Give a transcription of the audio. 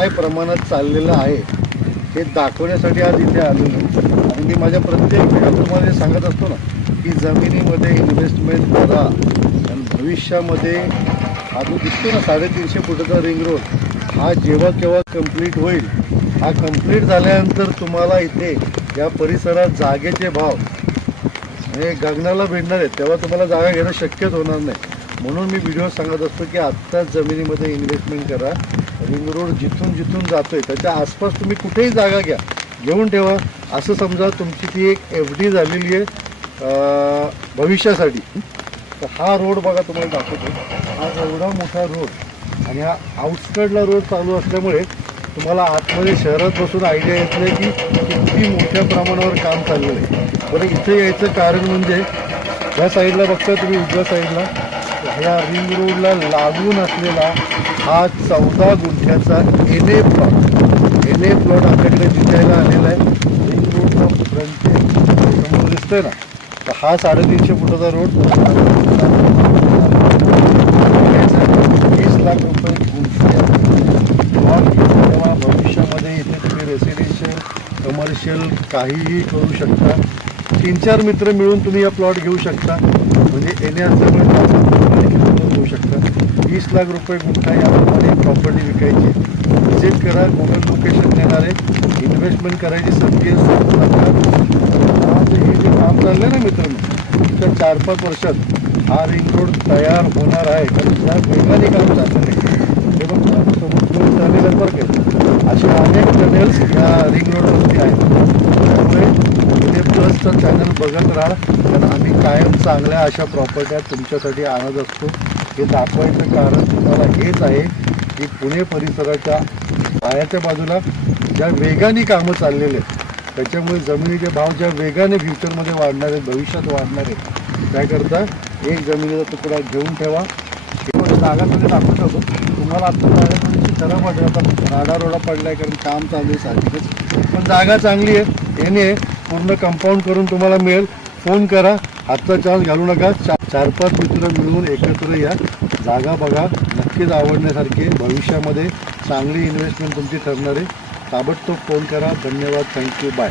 काय प्रमाणात चाललेलं आहे हे दाखवण्यासाठी आज इथे आलेलो. आणि मी माझ्या प्रत्येक व्हिडिओ तुम्हाला सांगत असतो ना की जमिनीमध्ये इन्व्हेस्टमेंट करा. आणि भविष्यामध्ये हा जो दिसतो ना 350 फुटाचा रिंग रोड हा जेव्हा केव्हा कंप्लीट होईल, हा कंप्लीट झाल्यानंतर तुम्हाला इथे या परिसरात जागेचे भाव हे गगनाला भेटणार आहेत. तेव्हा तुम्हाला जागा घेणं शक्यच होणार नाही. म्हणून मी व्हिडिओ सांगत असतो की आत्ताच जमिनीमध्ये इन्व्हेस्टमेंट करा. रिंग रोड जिथून जिथून जातो आहे त्याच्या आसपास तुम्ही कुठेही जागा घ्या, घेऊन ठेवा. असं समजा तुमची ती एक FD झालेली आहे भविष्यासाठी. तर हा रोड बघा तुम्हाला दाखवतो. हा एवढा मोठा रोड आणि हा आउटस्कटला रोड चालू असल्यामुळे तुम्हाला आतमध्ये शहरात बसून आयडिया येत नाही की किती मोठ्या प्रमाणावर काम चाललेलं आहे. बरं, इथे यायचं कारण म्हणजे ह्या साईडला बघता तुम्ही उजव्या साईडला ह्या रिंग रोडला लागून असलेला हा 14 गुंठ्याचा NA प्लॉट आपल्याकडे दिसायला आलेला आहे. रिंग रोडचा फ्रंटेज समोर दिसतोय ना, तर हा 350 फुटाचा रोड 20 लाख रुपये गुंठे. तेव्हा भविष्यामध्ये इथे तुम्ही रेसिडेन्शियल कमर्शियल काहीही करू शकता. 3-4 मित्र मिळून तुम्ही हा प्लॉट घेऊ शकता. म्हणजे NA असल्यामुळे घेऊ शकता. 20 लाख रुपये गुंठा याप्रमाणे प्रॉपर्टी विकायची. विजिट करा, गुगल लोकेशन देणार आहे. इन्व्हेस्टमेंट करायची संधी आज हे जे काम चाललं आहे ना मित्रांनो, पुढच्या 4-5 वर्षात हा रिंग रोड तयार होणार आहे. कारण ज्या वेगाने काम चाललं आहे हे बघा समोर झालेलं बरं काय असे अनेक टनेल्स या रिंग रोडवरती आहेत. त्यामुळे इथे प्लसचं चॅनल बघत राहा, कारण आम्ही कायम चांगल्या अशा प्रॉपर्ट्या तुमच्यासाठी आणत असतो. हे दाखवायचं कारण तुम्हाला हेच आहे की पुणे परिसराच्या पायाच्या बाजूला ज्या वेगाने कामं चाललेले आहेत त्याच्यामुळे जमिनीचे भाव ज्या वेगाने फ्युचरमध्ये वाढणार आहेत, भविष्यात वाढणार आहेत, त्याकरता एक जमिनीचा तुकडा घेऊन ठेवा. जागा तुम्ही दाखवू शकतो. तुम्हाला आत्ता जागा थोडीशी खराब वाटेल, आता राडा पडला आहे कारण काम चालू आहे सारखंच. पण जागा चांगली आहे. याने पूर्ण कंपाऊंड करून तुम्हाला मिळेल. फोन करा, हातचा चान्स घालू नका. 4-5 मित्र मिळून एकत्र या, जागा बघा, नक्कीच आवडण्यासारखी. भविष्यामध्ये चांगली इन्व्हेस्टमेंट तुमची ठरणार आहे. ताबडतोब फोन करा. धन्यवाद, थँक्यू, बाय.